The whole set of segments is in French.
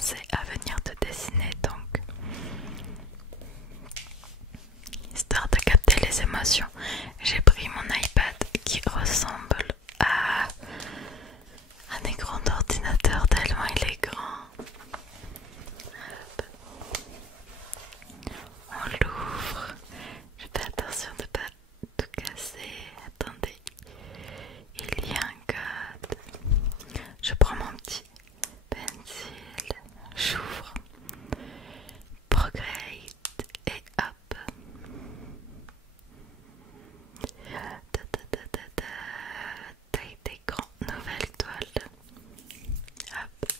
commencer à venir te dessiner, donc histoire de capter les émotions, j'ai pris mon iPad qui ressemble à un écran d'ordinateur tellement il est grand. Hop. On l'ouvre. Je fais attention de ne pas tout casser. Attendez, il y a un code. Je prends mon petit pencil, j'ouvre, Procreate et hop. Taille d'écran, nouvelle toile. Hop,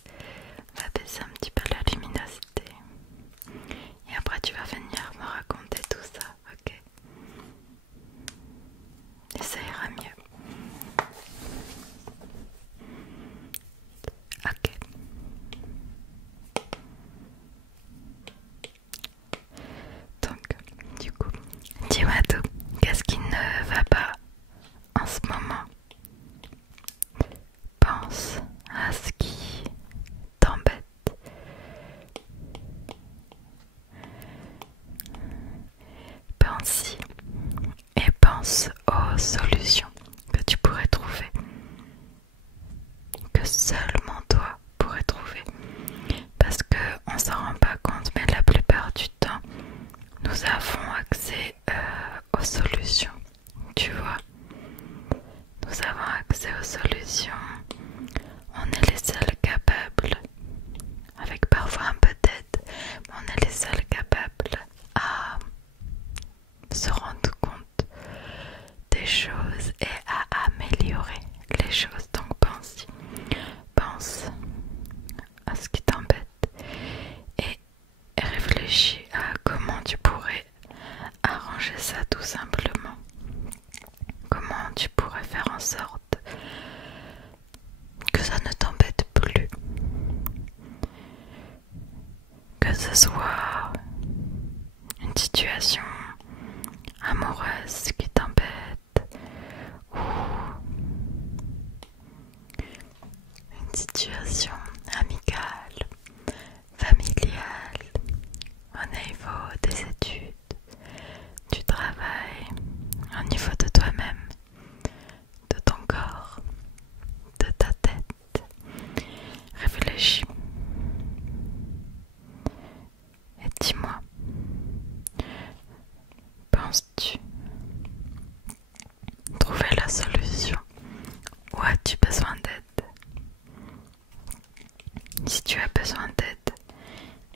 on va baisser un petit peu la luminosité. Et après tu vas venir me raconter tout ça, ok? Et ça ira mieux. Ok. Donc, du coup, dis-moi tout. Qu'est-ce qui ne va pas en ce moment? Pense à ce qui t'embête. Pense-y et pense aux solutions que tu pourrais trouver, que seulement toi pourrais trouver. Parce qu'on s'en rend pas compte, mais la plupart du temps, nous avons accès aux solutions. Tu vois, nous avons accès aux solutions. On est les seuls capables, avec parfois un peu d'aide, mais on est les seuls capables à se rendre compte des choses et à améliorer les choses. Donc pense à ce qui t'embête et réfléchis à comment tu pourrais arranger ça tout simplement. Comment tu pourrais faire en sorte que ça ne t'embête plus, que ce soit une situation amoureuse qui t'embête ou une situation amicale, familiale, au niveau des études, du travail, au niveau de toi-même, de ton corps, de ta tête. Réfléchis et dis-moi, penses-tu trouver la solution ou as-tu besoin d'aide? Si tu as besoin d'aide,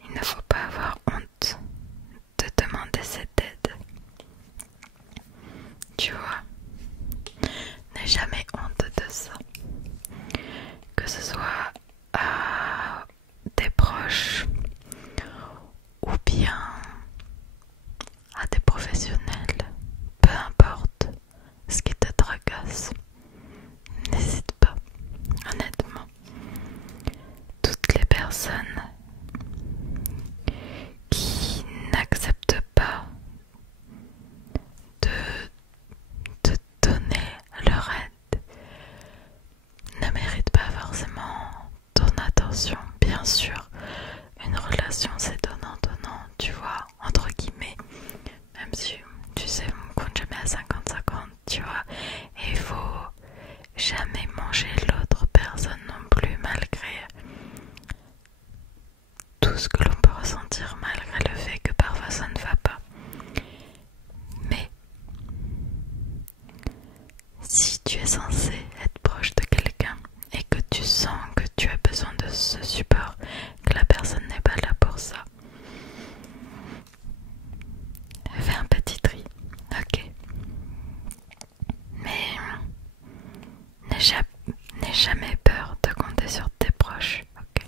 il ne faut pas avoir honte de demander cette aide. Tu vois, n'aie jamais honte de ça. Que ce soit à tes proches ou bien à des professionnels, peu importe ce qui te tracasse, n'hésite pas, honnêtement. Toutes les personnes qui n'acceptent pas de te donner leur aide ne méritent pas forcément ton attention. Bien sûr, une relation c'est donnant-donnant, tu vois, entre guillemets, même si tu sais on compte jamais à 50-50, tu vois, et il faut jamais manger l'autre personne non plus, malgré tout ce que l'on peut ressentir, malgré le fait que parfois ça ne va pas. Mais si tu es censé être proche de quelqu'un et que tu sens que tu as besoin de ce support, que la personne n'est pas là pour ça, fais un petit tri, ok? Mais n'aie jamais peur de compter sur tes proches, ok?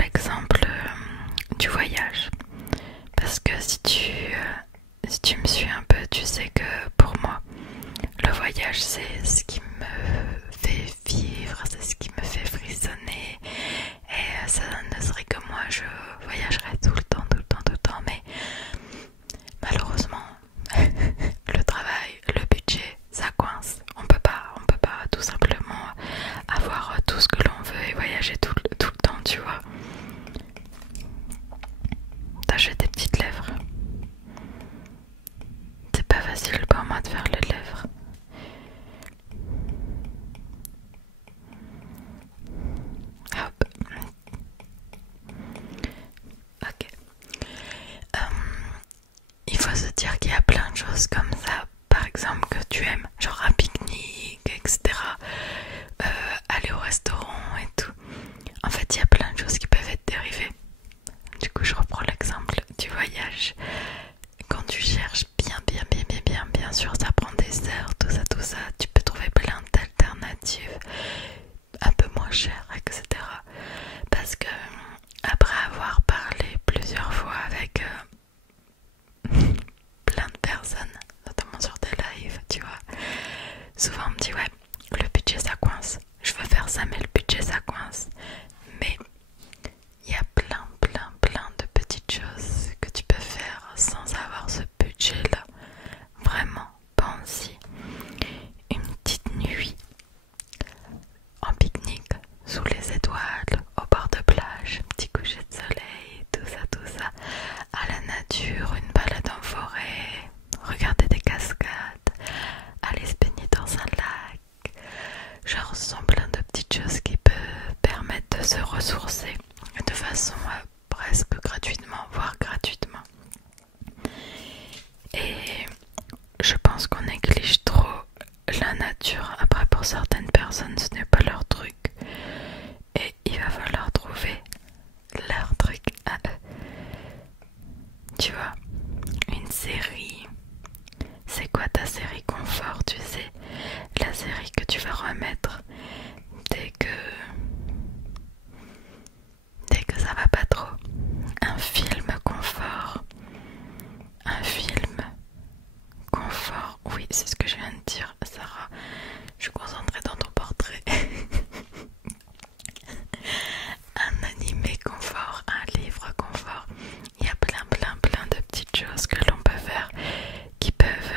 l'exemple du voyage. Parce que si tu me suis un peu, tu sais que pour moi, le voyage c'est ce qui me fait vivre, c'est ce qui me fait frissonner. Et ça ne serait que moi, je voyagerais tout le temps, tout le temps, tout le temps. Mais malheureusement, le travail, le budget, ça coince. On peut pas tout simplement avoir tout ce que l'on veut et voyager tout le temps, tu vois. T'achètes tes petites lèvres. C'est pas facile pour moi de faire les lèvres. Hop. Ok. Il faut se dire qu'il y a plein de choses comme ça, par exemple que tu aimes, genre un pique-nique, etc. Aller au restaurant et tout. En fait, il y a plein de choses qui peuvent être dérivées. Du coup, je reprends l'exemple du voyage. Quand tu cherches bien sûr, ça prend des heures, tout ça, tu peux trouver plein d'alternatives un peu moins chères, etc. Parce que après avoir parlé plusieurs fois avec plein de personnes, notamment sur des lives, tu vois, souvent on me dit ouais, le budget ça coince, je veux faire ça mais le budget ça coince. Mais il y a plein de petites choses que tu peux faire sans avoir ce budget là. Vraiment, pense-y. Une petite nuit en pique-nique sous les étoiles, au bord de plage, un petit coucher de soleil, tout ça, à la nature, une balade en forêt, regarder des cascades, aller se baigner dans un lac. Genre, ce sont plein de petites choses qui peuvent permettre de se ressourcer de façon presque gratuitement, voire gratuitement. Et je pense qu'on néglige trop la nature. Après, pour certaines personnes, ce n'est pas leur truc. Et il va falloir trouver leur truc à eux. Tu vois, une série. C'est quoi ta série confort, tu sais? La série que tu vas remettre dès que ça va pas trop. Un film confort. Un film confort. Oui, c'est ce que je viens de dire, Sarah. Je suis concentrée dans ton portrait. Un animé confort, un livre confort. Il y a plein de petites choses que l'on peut faire qui peuvent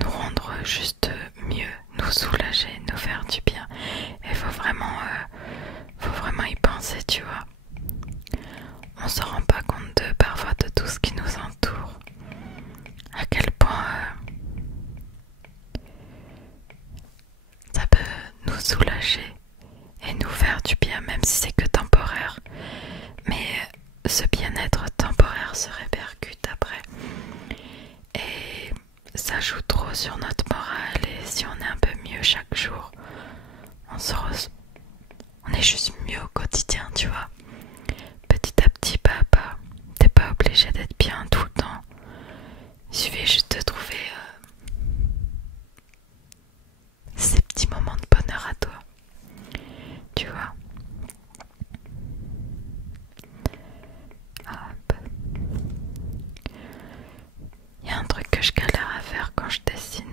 nous rendre juste mieux, nous soulager, nous faire du bien. Il faut vraiment y penser, tu vois. On se rend pas compte parfois de tout ce qui nous entoure. À quel point ça peut nous soulager et nous faire du bien, même si c'est que temporaire. Mais ce bien-être temporaire se répercute après. Et ça joue trop sur notre morale. Et si on est un peu mieux chaque jour, on est juste mieux au quotidien, tu vois. Petit à petit, pas à pas. T'es pas obligé d'être bien tout le temps. Il suffit juste de trouver ces petits moments de bonheur à toi. Tu vois. Hop. Il y a un truc que je galère à faire quand je dessine,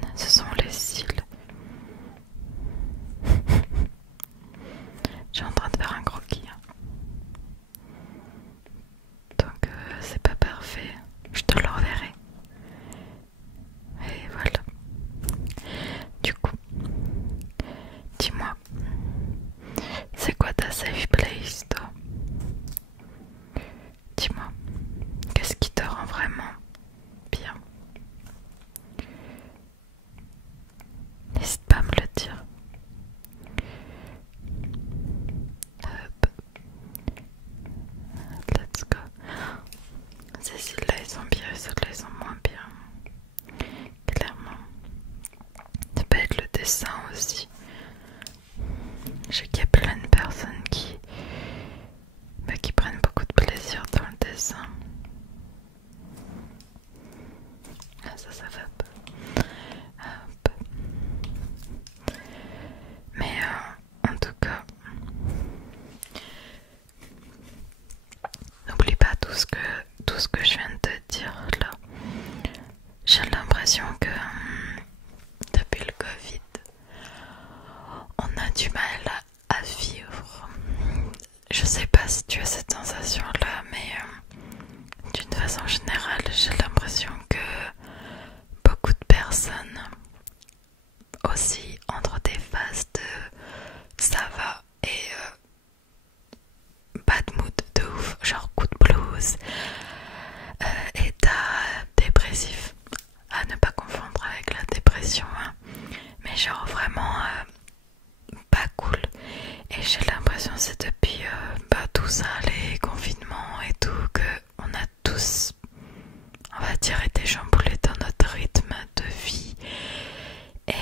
blues, état dépressif, à ne pas confondre avec la dépression, hein. Mais genre vraiment pas cool. Et j'ai l'impression c'est depuis tout ça, les confinements et tout, que on a tous, on va dire, été chamboulés dans notre rythme de vie et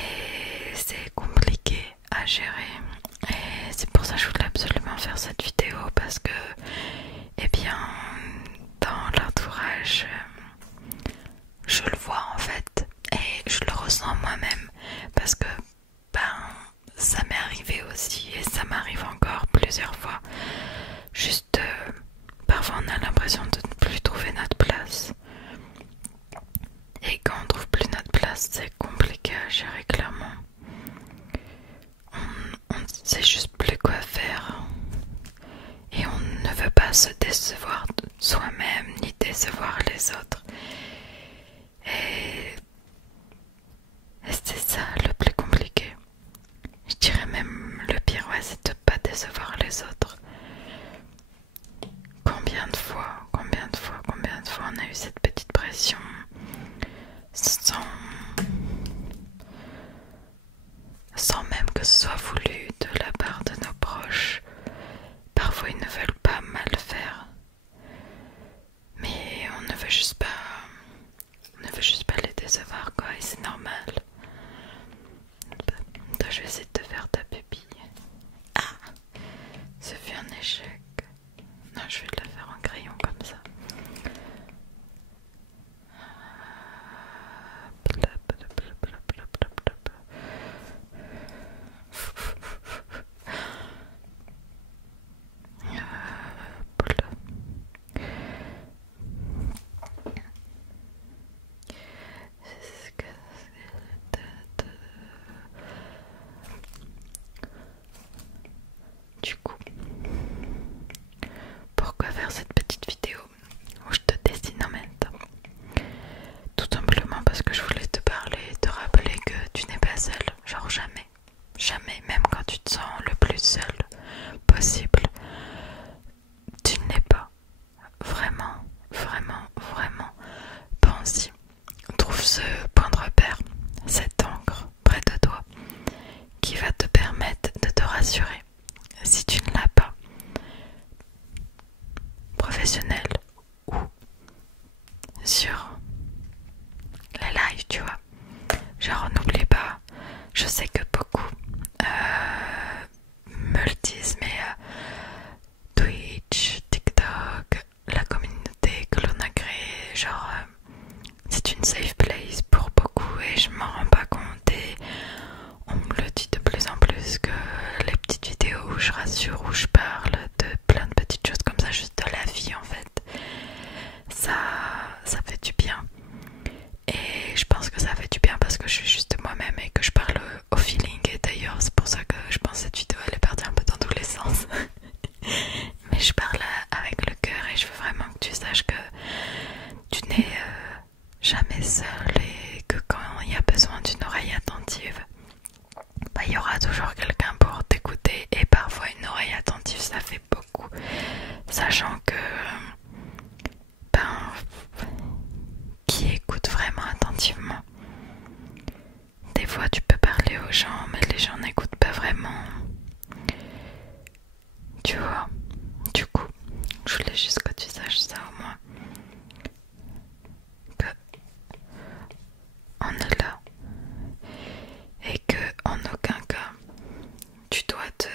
c'est compliqué à gérer. Et c'est pour ça que je voulais absolument faire cette vidéo, parce que eh bien dans l'entourage je le vois en fait et je le ressens moi-même, parce que ça m'est arrivé aussi et ça m'arrive encore plusieurs fois. Juste parfois on a l'impression de ne plus trouver notre place, et quand on trouve plus notre place c'est compliqué à gérer, clairement. On ne sait juste plus quoi faire et on ne veut pas se décevoir soi-même ni décevoir les autres. Et c'est ça le plus compliqué. Je dirais même le pire, ouais, c'est de ne pas décevoir les autres. Combien de fois on a eu cette petite pression sans même que ce soit voulu de la part de nos proches. Parfois ils ne veulent pas mal faire, mais on ne veut juste pas les décevoir, quoi, et c'est normal. Attends, je vais essayer de te faire ta pupille. Ah, ce fut un échec. Non, je vais te la faire en crayon comme ça. Du coup, pourquoi faire cette petite vidéo où je te dessine en même temps? Tout simplement parce que je voulais te parler et te rappeler que tu n'es pas seul. Genre jamais, jamais, même quand tu te sens le plus seul possible, tu ne l'es pas. Vraiment, vraiment, vraiment. Pense-y. Trouve ce point de repère, cette encre près de toi qui va te permettre de te rassurer. Si tu ne l'as pas, professionnel ou sur les lives, tu vois. Genre n'oublie pas, je sais que beaucoup me le disent, mais Twitch, TikTok, la communauté que l'on a créée, genre c'est une safe place pour beaucoup et je m'en rends pas compte, et on me le dit de plus en plus que les petites vidéos où je rassure, où je parle de plein de petites choses comme ça, juste de la vie en fait, ça fait du bien. Et je pense que ça fait du bien parce que je suis juste moi-même et que je parle au feeling. Et d'ailleurs c'est pour ça que je pense que cette vidéo elle est partie un peu dans tous les sens. Mais je parle avec le cœur et je veux vraiment que tu saches que tu n'es jamais seul, et que quand il y a besoin d'une oreille attentive, il y aura toujours quelqu'un pour t'écouter. Et parfois une oreille attentive ça fait beaucoup, sachant que qui écoute vraiment attentivement. Des fois tu peux parler aux gens mais les gens n'écoutent pas vraiment, tu vois. Du coup je voulais juste que tu saches ça au moins, que on est là et que en aucun cas tu dois te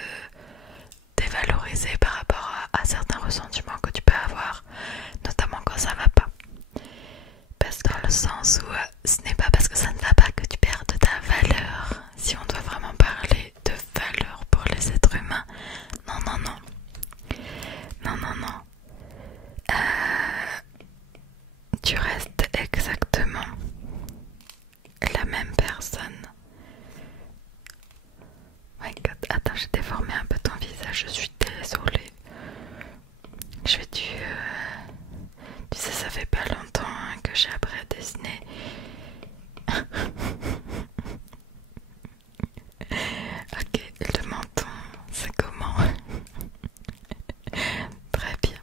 dévaloriser par rapport à certains ressentiments que tu peux avoir, notamment quand ça va pas. Parce que dans le sens où ce n'est pas parce que ça ne va pas que tu perds de ta valeur. Si on doit vraiment parler de valeur pour les êtres humains, non, non, non. Non, non, non. Tu restes exactement la même personne. My God. Attends, j'ai déformé un peu ton visage, je suis désolée. Je vais tu sais, ça fait pas longtemps que j'ai appris à dessiner. Ok, le menton, c'est comment? Très bien.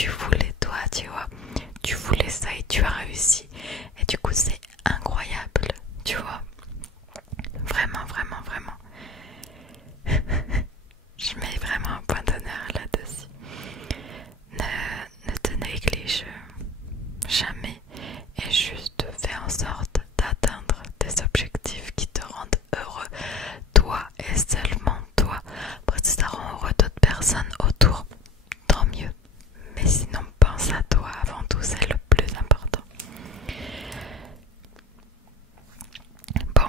tu voulais toi, tu vois. Tu voulais ça et tu as réussi. Et du coup, c'est incroyable, tu vois. Vraiment, vraiment, vraiment. Je mets vraiment un point d'honneur là-dessus. Ne te néglige jamais et juste fais en sorte d'atteindre des objectifs qui te rendent heureux, toi et seulement toi. Après, si ça rend heureux d'autres personnes autour, tant mieux. Mais sinon, pense à toi avant tout, c'est le plus important. Bon,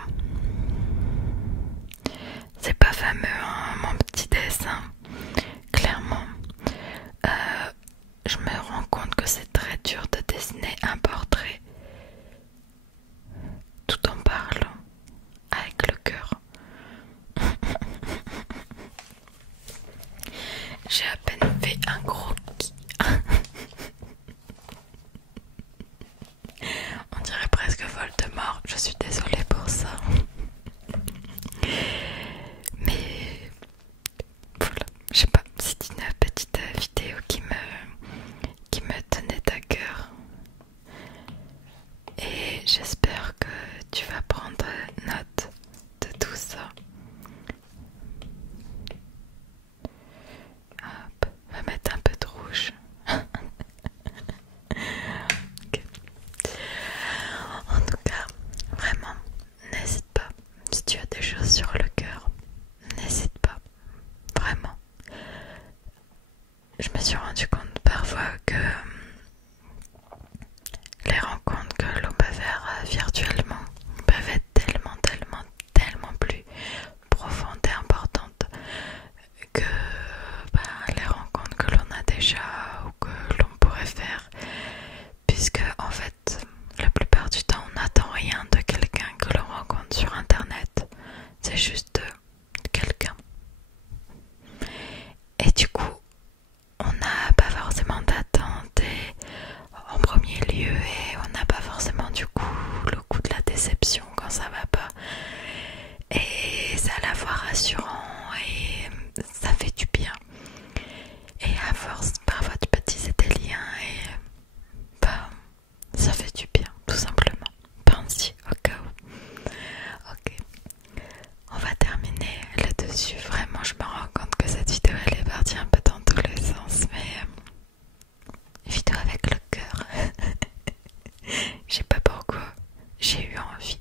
c'est pas fameux hein, mon petit dessin, clairement. Je me rends compte que c'est très dur de dessiner un portrait tout en parlant avec le cœur. J'ai à peine fait un croquis. On dirait presque Voldemort, je suis désolée pour ça. Mais voilà, je sais pas, c'est une petite vidéo qui me tenait à cœur. Et j'espère que tu vas prendre note de tout ça. Hop, on va mettre un peu de rouge. Okay. En tout cas, vraiment, n'hésite pas. Si tu as des choses sur le cœur, n'hésite pas. Vraiment. Je me suis rendu compte parfois que les rencontres que l'on peut faire virtuellement peuvent être tellement plus profondes et importantes que les rencontres que l'on a déjà ou que l'on pourrait faire, puisque en fait la plupart du temps on n'attend rien de quelqu'un que l'on rencontre sur internet, c'est juste quelqu'un, et du coup on n'a pas forcément d'attente en premier lieu, et on n'a pas forcément du coup le coup de la déception quand ça va pas, et c'est à la fois rassurant et ça fait du bien. Et à force, parfois tu peux tisser des liens et ça fait du bien, tout simplement. Pense-y au cas où. Ok, on va terminer là-dessus. Vraiment, je me rends compte que cette vidéo elle est partie un peu dans tous les sens, mais vidéo avec le cœur. Je sais pas pourquoi, j'ai eu envie.